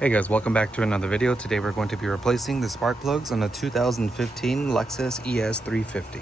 Hey guys, welcome back to another video. Today we're going to be replacing the spark plugs on a 2015 Lexus ES 350.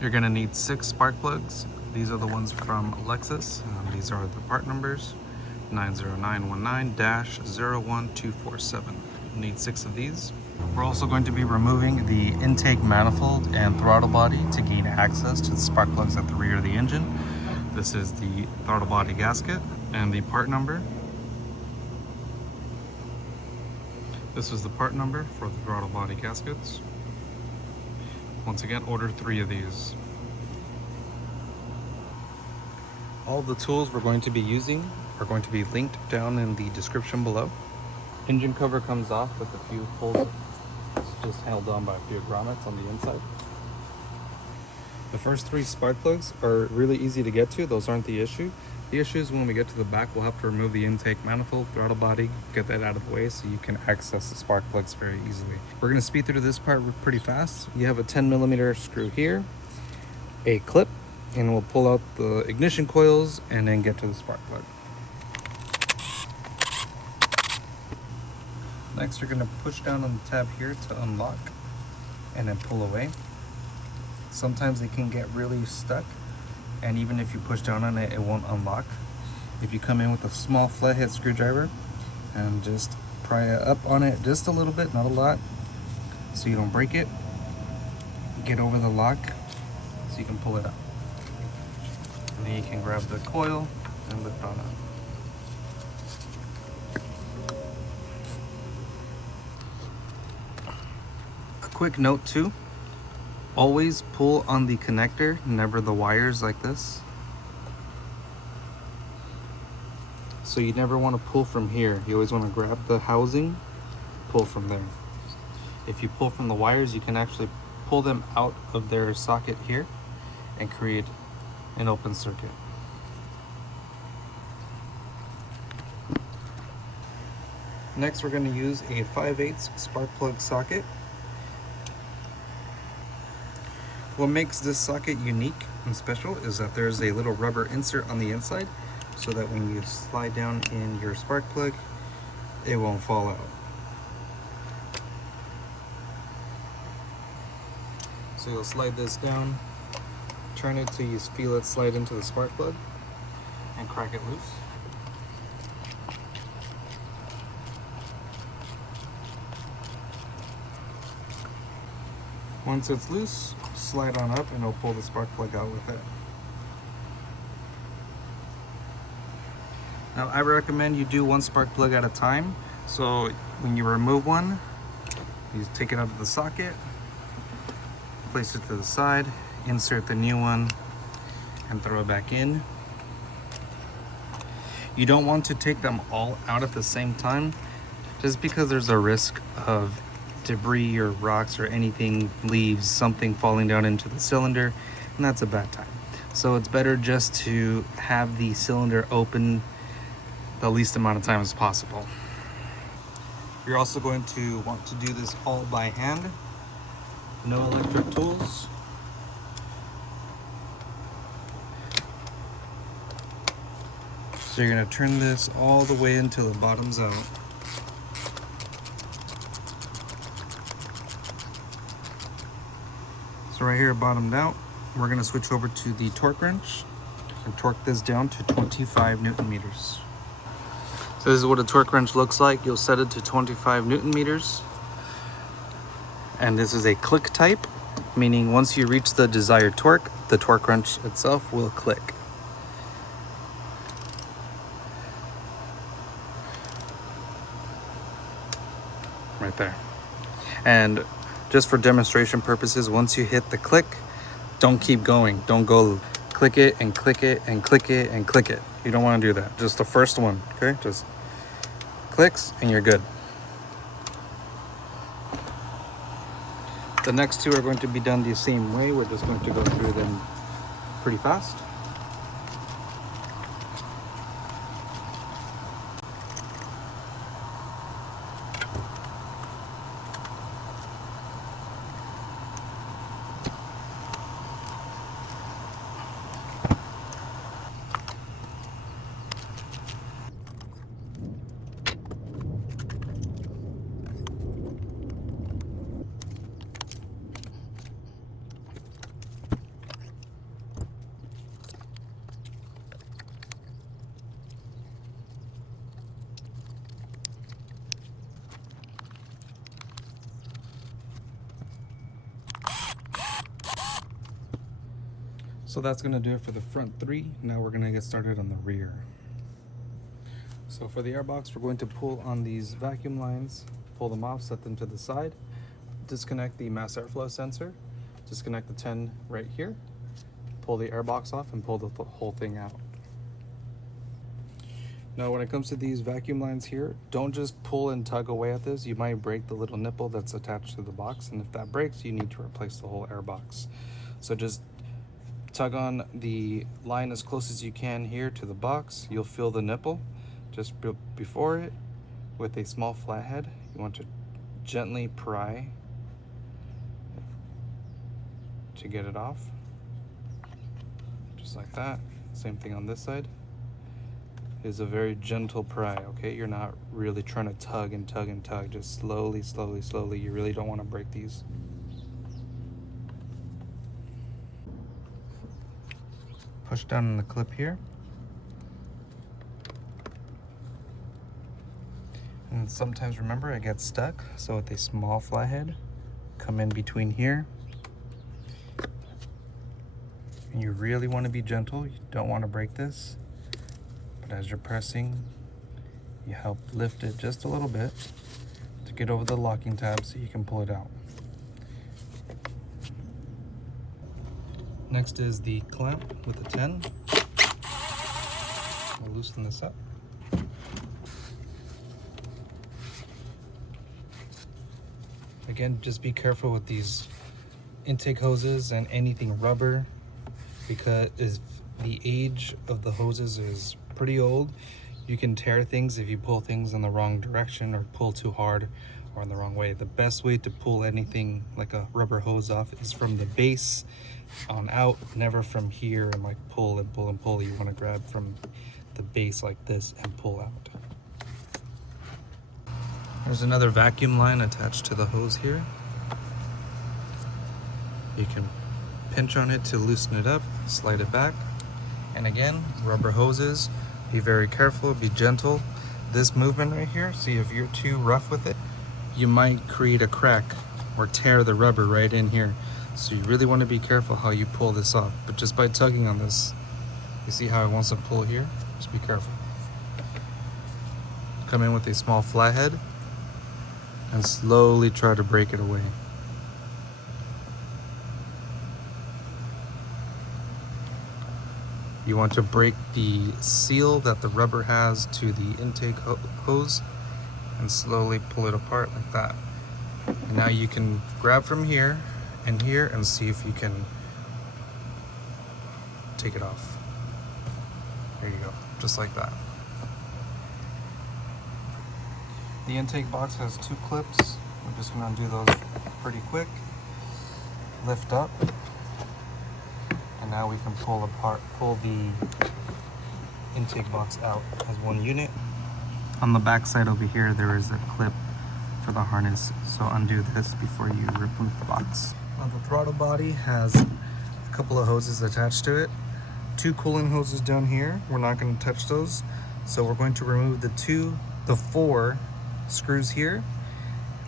You're going to need 6 spark plugs. These are the ones from Lexus. These are the part numbers 90919-01247. You'll need 6 of these. We're also going to be removing the intake manifold and throttle body to gain access to the spark plugs at the rear of the engine. This is the throttle body gasket and the part number. This is the part number for the throttle body gaskets. Once again, order 3 of these. All the tools we're going to be using are going to be linked down in the description below. Engine cover comes off with a few holes. It's just held on by a few grommets on the inside. The first 3 spark plugs are really easy to get to. Those aren't the issue. The issue is when we get to the back, we'll have to remove the intake manifold, throttle body, get that out of the way so you can access the spark plugs very easily. We're going to speed through this part pretty fast. You have a 10mm screw here, a clip, and we'll pull out the ignition coils and then get to the spark plug. Next, you're going to push down on the tab here to unlock and then pull away. Sometimes it can get really stuck, and even if you push down on it, it won't unlock. If you come in with a small flathead screwdriver and just pry up on it just a little bit, not a lot, so you don't break it, get over the lock so you can pull it up. And then you can grab the coil and lift on up. A quick note too, always pull on the connector, never the wires like this. So you never want to pull from here. You always want to grab the housing, pull from there. If you pull from the wires, you can actually pull them out of their socket here and create an open circuit. Next, we're going to use a 5/8 spark plug socket. What makes this socket unique and special is that there's a little rubber insert on the inside so that when you slide down in your spark plug, it won't fall out. So you'll slide this down, turn it till you feel it slide into the spark plug, and crack it loose. Once it's loose, slide on up and it'll pull the spark plug out with it. Now I recommend you do 1 spark plug at a time. So when you remove one, you take it out of the socket, place it to the side, insert the new one, and throw it back in. You don't want to take them all out at the same time, just because there's a risk of debris or rocks or anything, leaves, something falling down into the cylinder, and that's a bad time. So it's better just to have the cylinder open the least amount of time as possible. You're also going to want to do this all by hand, no electric tools. So you're going to turn this all the way until it bottoms out. So right here, bottomed out, we're going to switch over to the torque wrench and torque this down to 25 Newton meters. So this is what a torque wrench looks like. You'll set it to 25 Newton meters. And this is a click type, meaning once you reach the desired torque, the torque wrench itself will click. Right there. And just for demonstration purposes, once you hit the click, don't keep going. Don't go click it and click it and click it and click it. You don't want to do that. Just the first one, okay? Just clicks and you're good. The next 2 are going to be done the same way. We're just going to go through them pretty fast. So that's gonna do it for the front three. Now we're gonna get started on the rear. So for the airbox, we're going to pull on these vacuum lines, pull them off, set them to the side, disconnect the mass airflow sensor, disconnect the 10 right here, pull the airbox off and pull the whole thing out. Now when it comes to these vacuum lines here, don't just pull and tug away at this. You might break the little nipple that's attached to the box, and if that breaks, you need to replace the whole airbox. So just tug on the line as close as you can here to the box. You'll feel the nipple just before it with a small flathead. You want to gently pry to get it off, just like that. Same thing on this side. Is a very gentle pry, okay? You're not really trying to tug and tug and tug, just slowly, slowly, slowly. You really don't want to break these. Push down on the clip here. And sometimes, remember, it gets stuck. So with a small flathead, come in between here. And you really want to be gentle. You don't want to break this. But as you're pressing, you help lift it just a little bit to get over the locking tab so you can pull it out. Next is the clamp with the 10. We'll loosen this up. Again, just be careful with these intake hoses and anything rubber, because the age of the hoses is pretty old. You can tear things if you pull things in the wrong direction or pull too hard or in the wrong way. The best way to pull anything like a rubber hose off is from the base on out, never from here and like pull and pull and pull. You want to grab from the base like this and pull out. There's another vacuum line attached to the hose here. You can pinch on it to loosen it up, slide it back. And again, rubber hoses, be very careful, be gentle. This movement right here, see, if you're too rough with it, you might create a crack or tear the rubber right in here. So you really want to be careful how you pull this off. But just by tugging on this, you see how it wants to pull here? Just be careful. Come in with a small flathead and slowly try to break it away. You want to break the seal that the rubber has to the intake hose and slowly pull it apart like that. And now you can grab from here and here and see if you can take it off. There you go, just like that. The intake box has 2 clips. I'm just gonna undo those pretty quick. Lift up. And now we can pull the intake box out as one unit. On the back side over here, there is a clip for the harness. So undo this before you remove the box. Now the throttle body has a couple of hoses attached to it. 2 cooling hoses down here. We're not going to touch those. So we're going to remove the 4 screws here,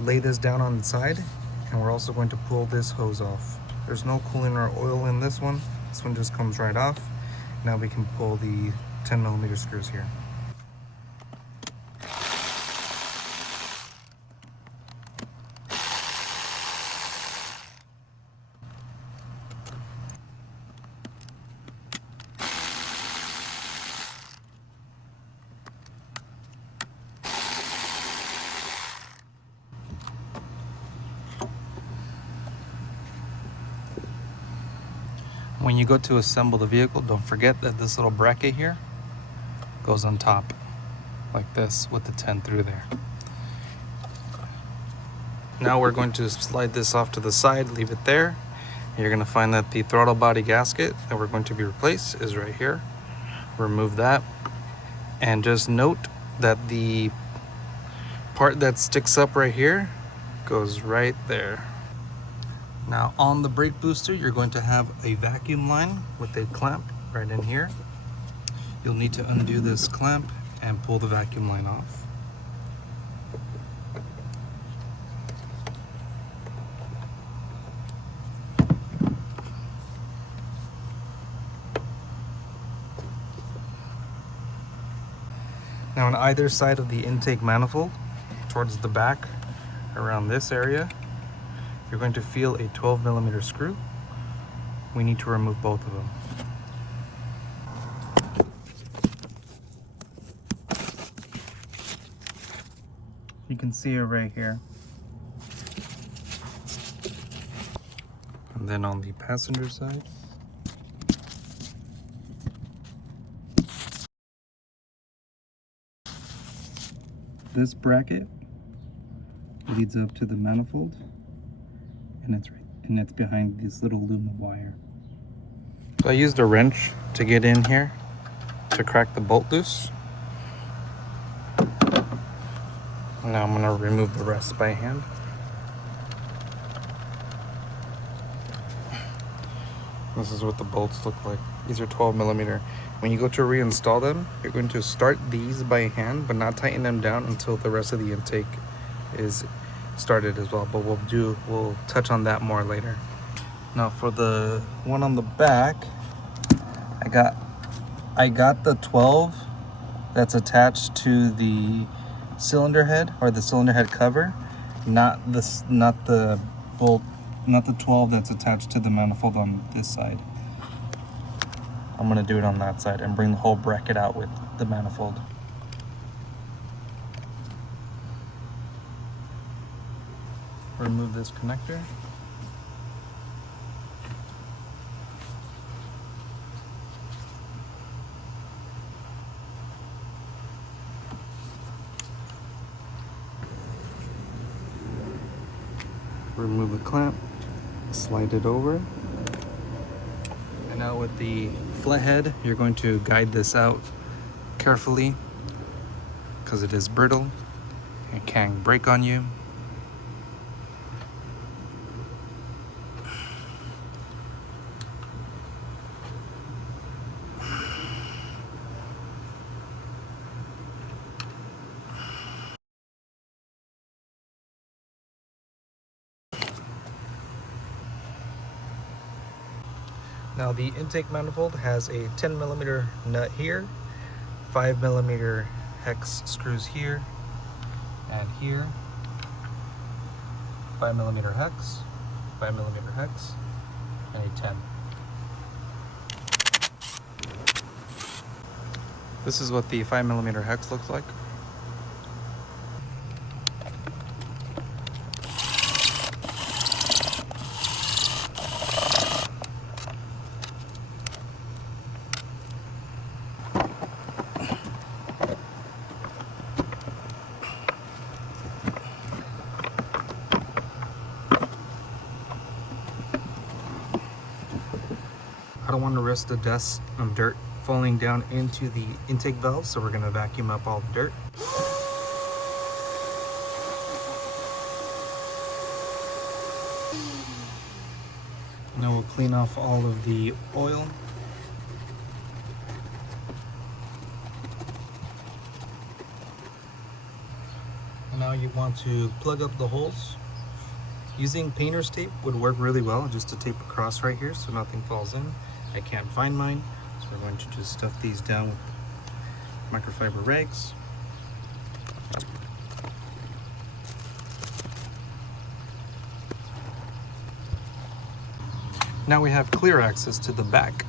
lay this down on the side, and we're also going to pull this hose off. There's no coolant or oil in this one. This one just comes right off. Now we can pull the 10mm screws here. When you go to assemble the vehicle, don't forget that this little bracket here goes on top like this with the 10 through there. Now we're going to slide this off to the side, leave it there. You're going to find that the throttle body gasket that we're going to be replaced is right here. Remove that, and just note that the part that sticks up right here goes right there. Now on the brake booster, you're going to have a vacuum line with a clamp right in here. You'll need to undo this clamp and pull the vacuum line off. Now on either side of the intake manifold, towards the back, around this area, you're going to feel a 12mm screw. We need to remove both of them. You can see it right here. And then on the passenger side, this bracket leads up to the manifold, and it's behind this little loom of wire. So I used a wrench to get in here to crack the bolt loose. Now I'm going to remove the rest by hand. This is what the bolts look like. These are 12mm. When you go to reinstall them, you're going to start these by hand, but not tighten them down until the rest of the intake is started as well. But we'll touch on that more later. Now for the one on the back, I got the 12 that's attached to the cylinder head, or the cylinder head cover, not the bolt, not the 12 that's attached to the manifold on this side. I'm gonna do it on that side and bring the whole bracket out with the manifold. Remove this connector. Remove the clamp, slide it over. And now with the flathead, you're going to guide this out carefully because it is brittle. It can break on you. Now the intake manifold has a 10mm nut here, 5mm hex screws here and here, 5mm hex, 5mm hex, and a 10. This is what the 5mm hex looks like. I don't want to risk the dust of dirt falling down into the intake valve, so we're going to vacuum up all the dirt. Now we'll clean off all of the oil. Now you want to plug up the holes. Using painter's tape would work really well, just to tape across right here so nothing falls in. I can't find mine, so we're going to just stuff these down with microfiber rags. Now we have clear access to the back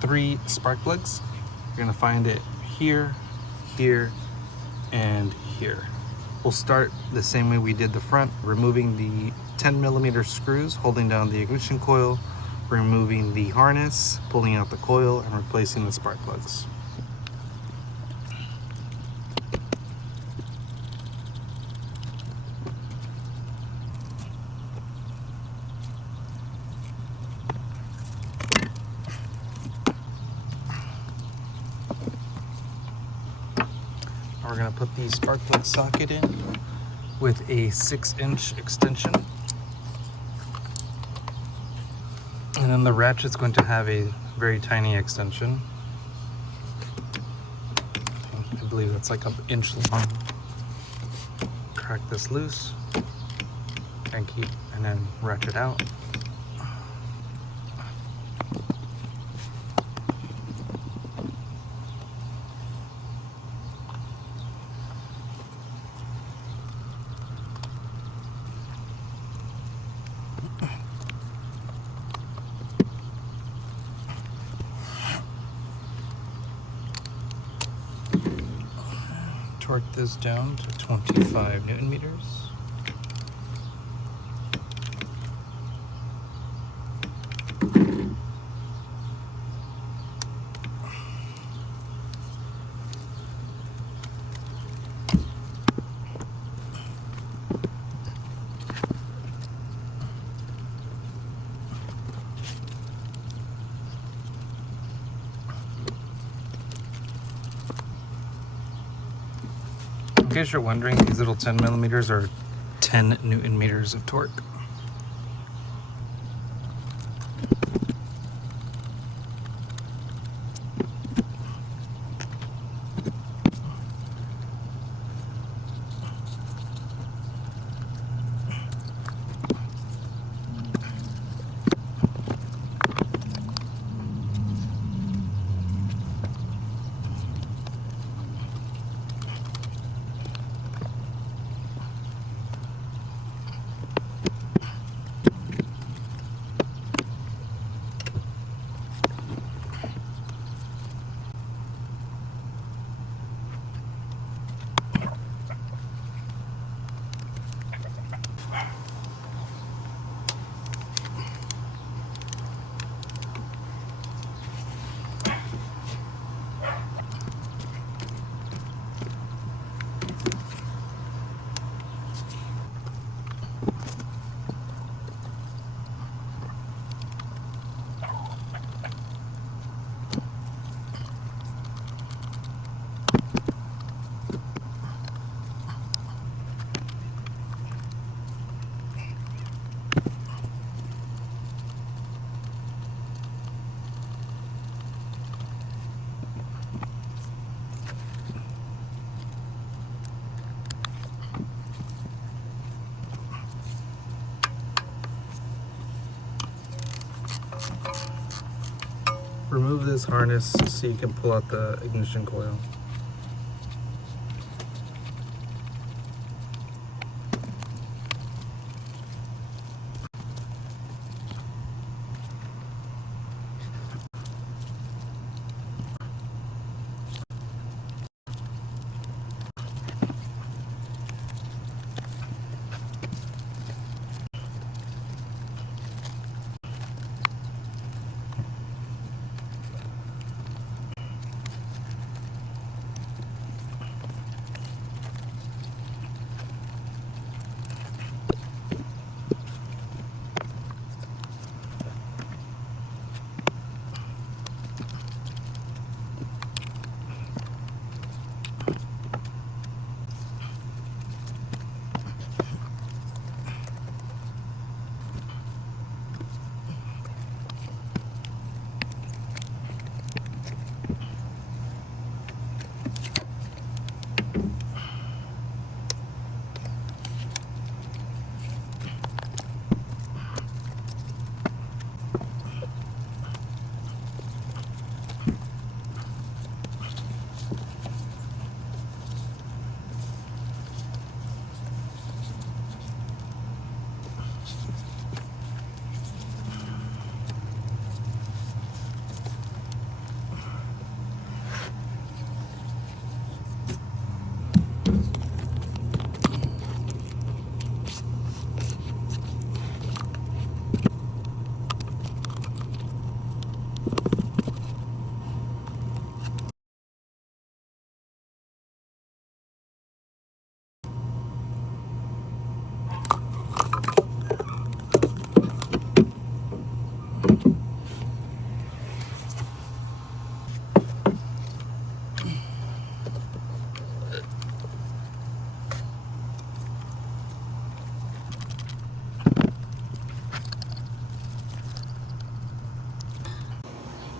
3 spark plugs. You're going to find it here, here, and here. We'll start the same way we did the front, removing the 10mm screws holding down the ignition coil, removing the harness, pulling out the coil, and replacing the spark plugs. We're going to put the spark plug socket in with a 6-inch extension. And then the ratchet's going to have a very tiny extension. I believe it's like an inch long. Crack this loose and then ratchet out. torque this down to 25 Newton meters. In case you're wondering, these little 10 millimeters are 10 Newton meters of torque. Remove this harness so you can pull out the ignition coil.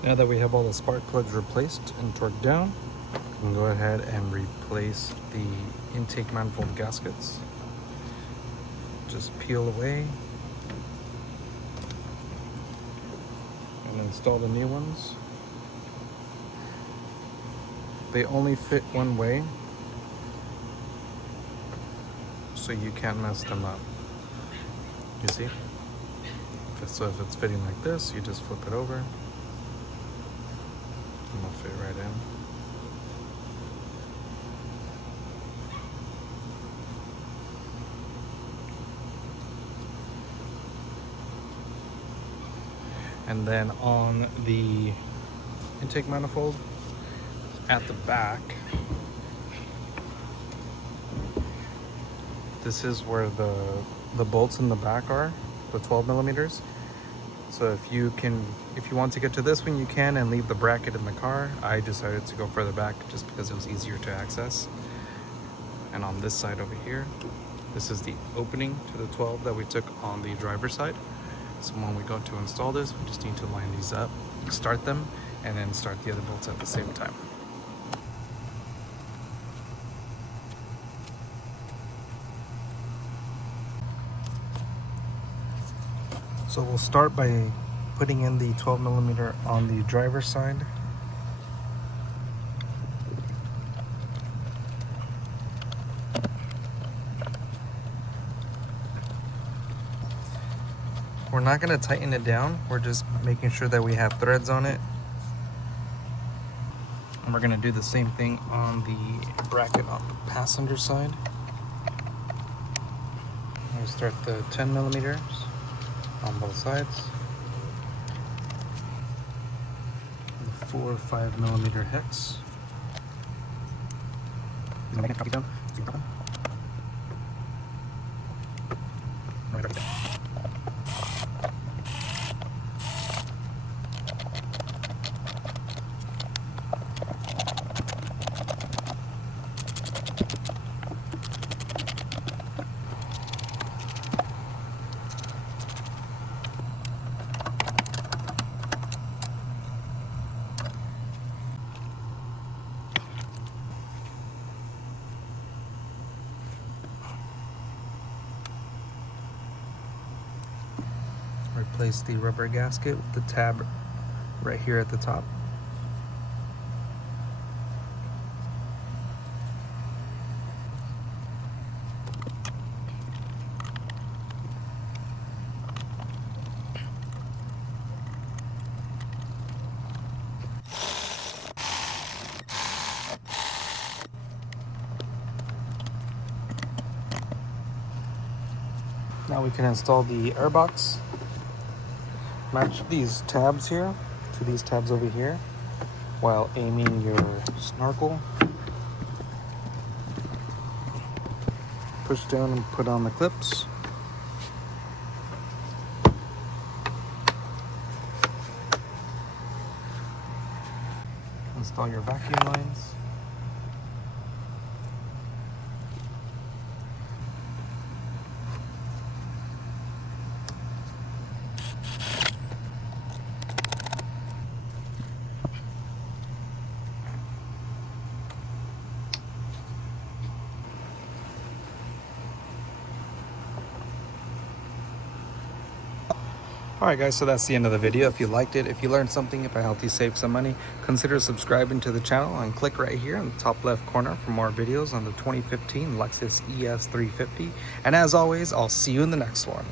Now that we have all the spark plugs replaced and torqued down, we can go ahead and replace the intake manifold gaskets. Just peel away and install the new ones. They only fit one way, so you can't mess them up. You see? So if it's fitting like this, you just flip it over and it'll fit right in. And then on the intake manifold at the back, this is where the bolts in the back are, the 12 millimeters. So if you want to get to this one, you can, and leave the bracket in the car. I decided to go further back just because it was easier to access. And on this side over here, this is the opening to the 12 that we took on the driver's side. So when we go to install this, we just need to line these up, start them, and then start the other bolts at the same time. So we'll start by putting in the 12 millimeter on the driver's side. We're not going to tighten it down. We're just making sure that we have threads on it. And we're going to do the same thing on the bracket on the passenger side. We'll start the 10 millimeters on both sides. The 4 or 5 millimeter hex. Replace the rubber gasket with the tab right here at the top. Now we can install the airbox. Match these tabs here to these tabs over here while aiming your snorkel. Push down and put on the clips. Install your vacuum lines. Alright guys, so that's the end of the video. If you liked it, if you learned something, if I helped you save some money, consider subscribing to the channel and click right here in the top left corner for more videos on the 2015 Lexus ES 350. And as always, I'll see you in the next one.